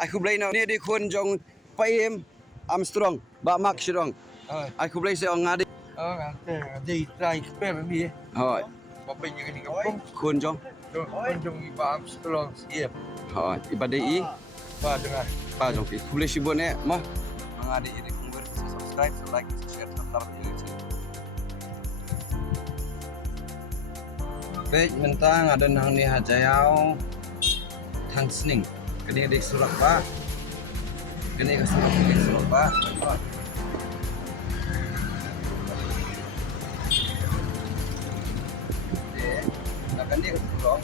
aku boleh nak ni di kun jong paim Armstrong ba mak sirong aku boleh seong ngadi ngadi trai spell ni hoi apa yang ni kampung kun jong jong iba Armstrong siap ibadai ba dengan pa jong aku boleh sibuk ni mah ngadi ini kun subscribe like share serta baik mentang ada nang ni jaiaw than sning kini di surok pa kini ke surok pa nak ni surok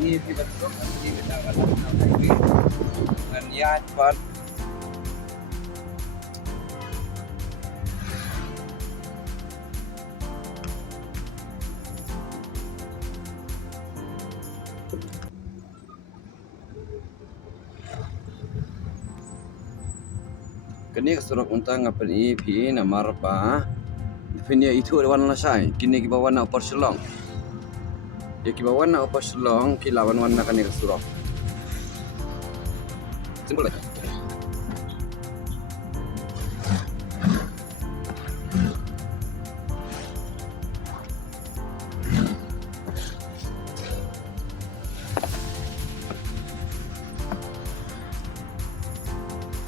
ni kita surok ni kita akan lagi dengan ya cepat kini kesurok untang apa ni pi nama apa punya itu warna sai kini kita warna upar selong ya kita warna upar selong kita warna kini kesurok simpel aja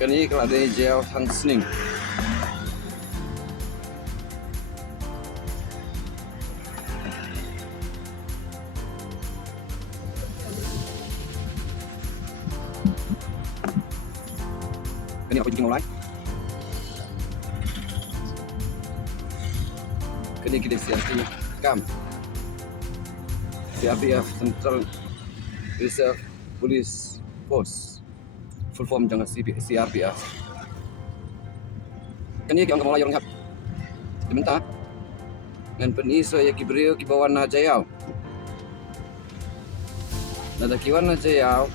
kini kalau ada jaiaw than sning kini apa juga mulai kini kita siapkan kam CRPF Central Reserve Police Force full form jangan CRPF. Kini kita mulai orang diminta dengan peniso ya kibriyo kibawan na jaiaw. Nadakiwan na jaiaw.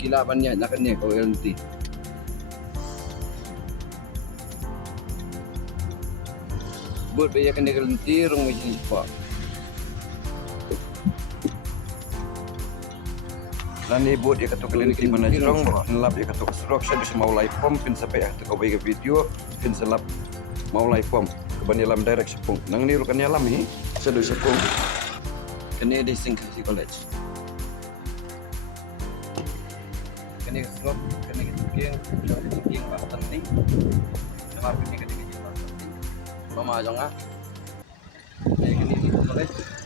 Kilaban niya na kanya ko LT. Buat baya kanya LT rong wajin pa. Dan ibu dia kata kalian ini mana jerong, lap dia kata surok saya bisa Mawlai pom, pin sampai ya kau bagi video, pin selap Mawlai pom, keban dalam direct sepung. Nang ni rukan alam ni, sedu sepung. Kini di Singkasi College. Kini surok, kini king bahkan ni, nama kini bahkan ni. Mama jangan. Kini di college.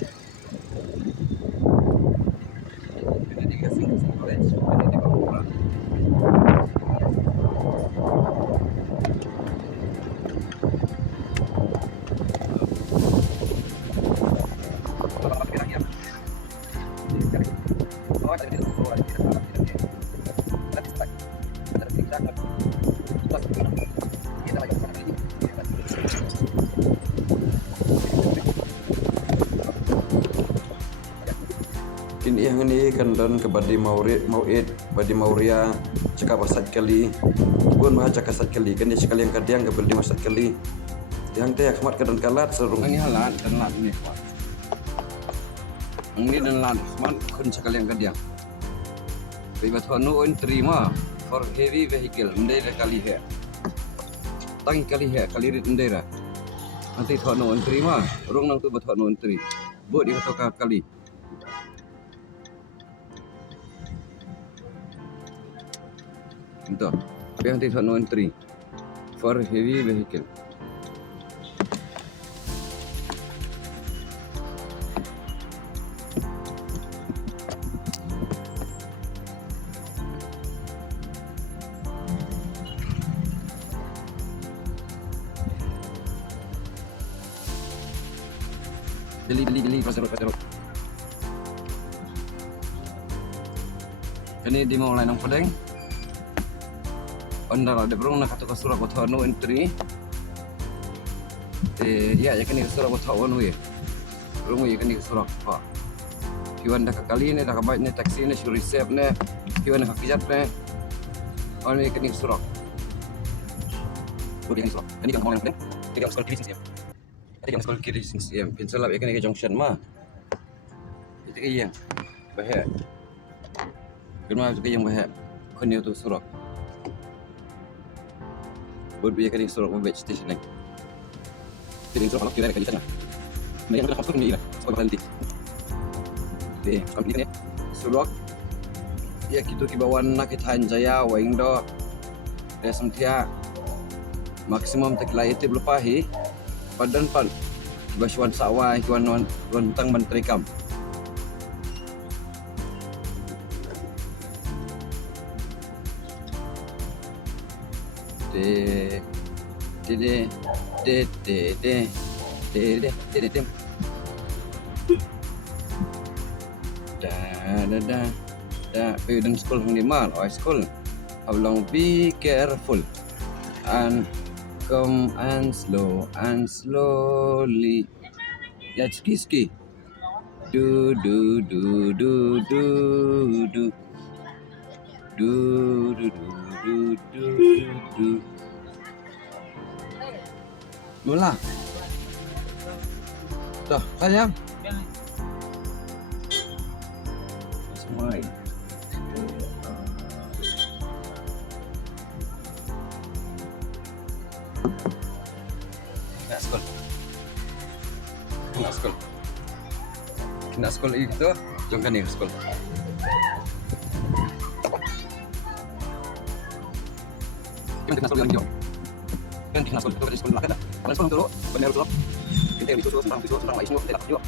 Kini yang ini kandan kepada mauid badi mauria cakap pasat kali pun mah cakap pasat kali kan dia sekali yang kadiang kepada masat kali yang teh akmat kedan kalat serung ini halat dan lat ni kuat ini dan lat akmat kun sekali yang kadiang ribat hanu terima for heavy vehicle ndai kali he tang kali he kali rit ndai nanti hanu terima rung nang tu bat hanu teri buat dia kata kali itu yang tidak non-entry for heavy vehicle. Beli pasar. Ini di Mawlai nongpdeng. Andar ada berong nak kata surok atau no entry. Ya kini surok atau no ya. Berong ya kini surok. Kiwan dah kali ni dah kabat ni taksi ni suruh receive ni. Kiwan dah kejat ni. Oh ni kini surok. Boleh kini surok. Ini kan orang yang kita harus kerja sini. yang sekolah kiri sing pencil lap ikan junction mah. Itu yang bahaya. Kenapa juga yang bahaya? Kau tu surok. Buat biaya kering surok membuat station lain. Kering surok kalau kira kali sana. Mereka nak masuk ni lah. Sekolah nanti. Deh, sekolah ni surok. Ya kita kibawan nak kita jaiaw 𝙕𝙆 dia semtia maksimum tak layak itu berpahi padan pan basuan sawai kiwan lontang bantrikam de de de de de de de de de dan school minimal high school. How long be careful and come and slowly. Ya ski. Do do do do do do do do do do do. Mula. Dah, sayang. Semua. Nak sekolah itu, jangan ni sekolah. Kita nak sekolah yang jauh. Kita nak sekolah itu sekolah belakang. Kalau sekolah dulu, benar betul. Kita itu senang mai semua tidak juga.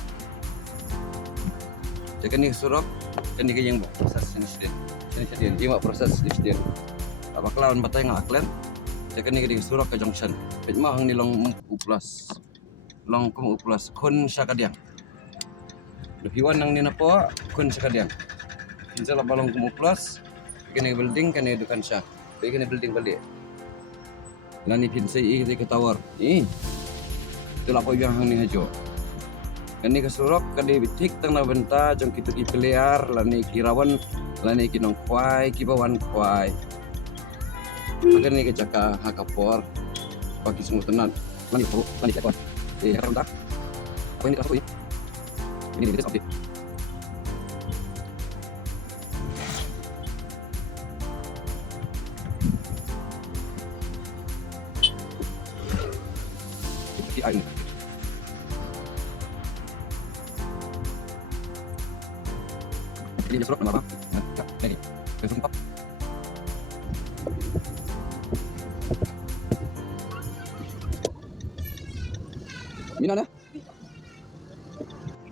Jadi ni surok, dan ni yang proses ini sedih. Ini proses sedih. Apa kelawan batai ngaklen? Jadi ni surok ke junction. Pemah ni long uplas. Long kum uplas kun sakadiang. Hiwan nang ni napa kun sakadiang. Insya balong kum uplas kene building kene dukan sah. Kene building balik. Lani pinsai ke tower. Itu lapo yang hang ni hajo. Kene ke surok kene bitik tang na benta jong kita ki peliar lani kirawan lani ki nong kwai ki bawan kwai. Kene ke jaka hakapor pagi semua tenan. Lani ekor. Apa tak? Apa ini apa ini? Ini dia update. Seperti air. Ini surok nama apa? Ini. Besok Mina dah.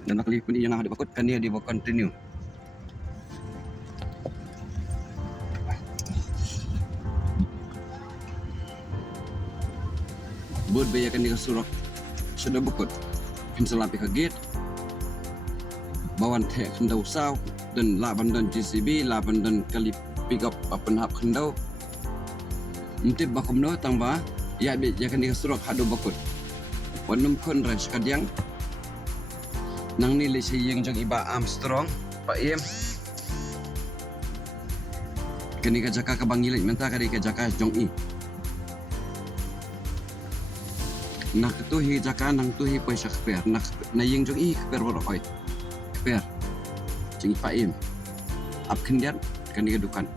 Dan kali pun yang ada bakut kan dia continue. Buat bayakan dia surok sudah bakut. Pinsalapi ke gate. Bawan teh kendau saw dan laban dan JCB laban dan kali pick up apa hap kendau. Mungkin bakum no tambah ya bayakan dia surok hadu bakut. Wanum kon ranch kadiang nang nilai sayang jang iba Armstrong Pak Im kini kajaka ke bangilit menta kali kajaka jong i nak tuhi jaka nang tuhi poi sakper nak nayeng jong i kper boro oi kper jing Pak Im ap kendian kini kedukan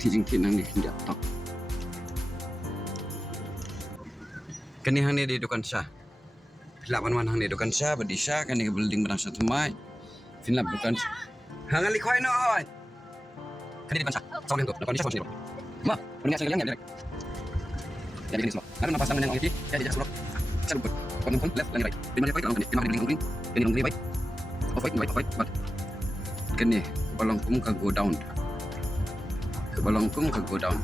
tijing nang ni kendian tok kini hang ni di dukan sah. Filap man hang ni dukan sah badi sah kini ke building barang satu mai. Filap dukan hang ali khoi no oi. Kini dukan sah. Saw tu. Lepas ni sah sini. Ma, punya saya yang direct. Jadi ini semua. Karena nafas tangan yang ini jadi jak surok. Saya lupa. Pun left dan right. Di mana right orang ni. Di mana green. Ini long right. Off right. But kini balong kum ka go down. Ke balong kum ka go down.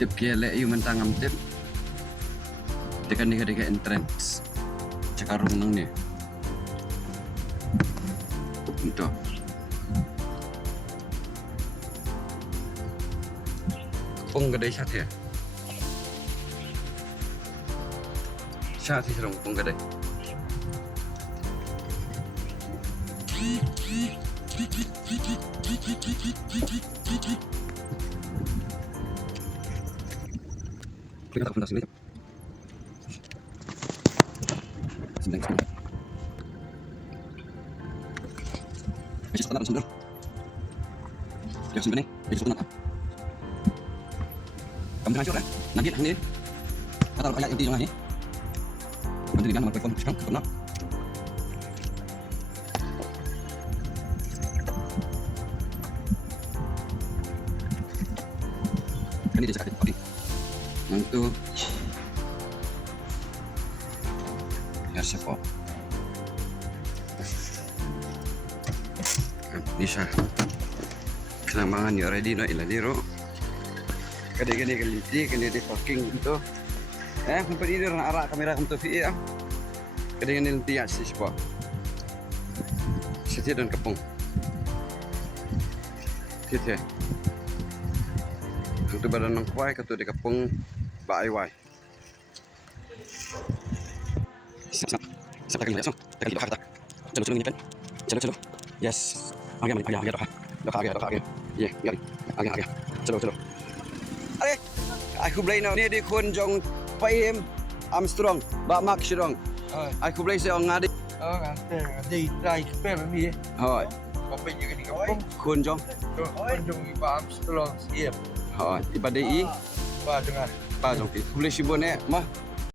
Tip kia le yu mentang am tip. Dekat ni dekat entrance. Cekarung nang ni. Itu. Pung kedai sat ya. Sat serong pung kedai. Kita tak pernah sini. Sembeng. Masih setengah sembel. Ya sembel nih, masih setengah. Kamu hancur kan? Nanti ini. Kata kayak yang di tengah ini. Nanti dengan nomor telepon sekarang pernah. Ini dia cakap kopi. Nanti ya siapa? Bisa. Kelambangan ya ready no iladiro. Kadang-kadang keliti, kena di parking gitu. Kumpat ini orang arah kamera untuk via. Kadang-kadang nanti ya siapa? Setia dan kepung. Setia. Untuk badan nongkuai katu di kepung 𝙈𝙒. Siapa lagi? Tekan di bawah. Celo ini kan? Celo. Yes. Agak. Yeah, agak. Celo. Aku beli ni di kun jong payem Armstrong, bak mak sirong. Aku beli seorang ngadi. 𝙤𝙧 ni. Hoi. Kopi juga di kampung. Kun jong. Kunjungi Pak Armstrong. Iya. Hoi. Ibadah i. Pak dengar. Pak jong. Aku beli sibuk ni mah.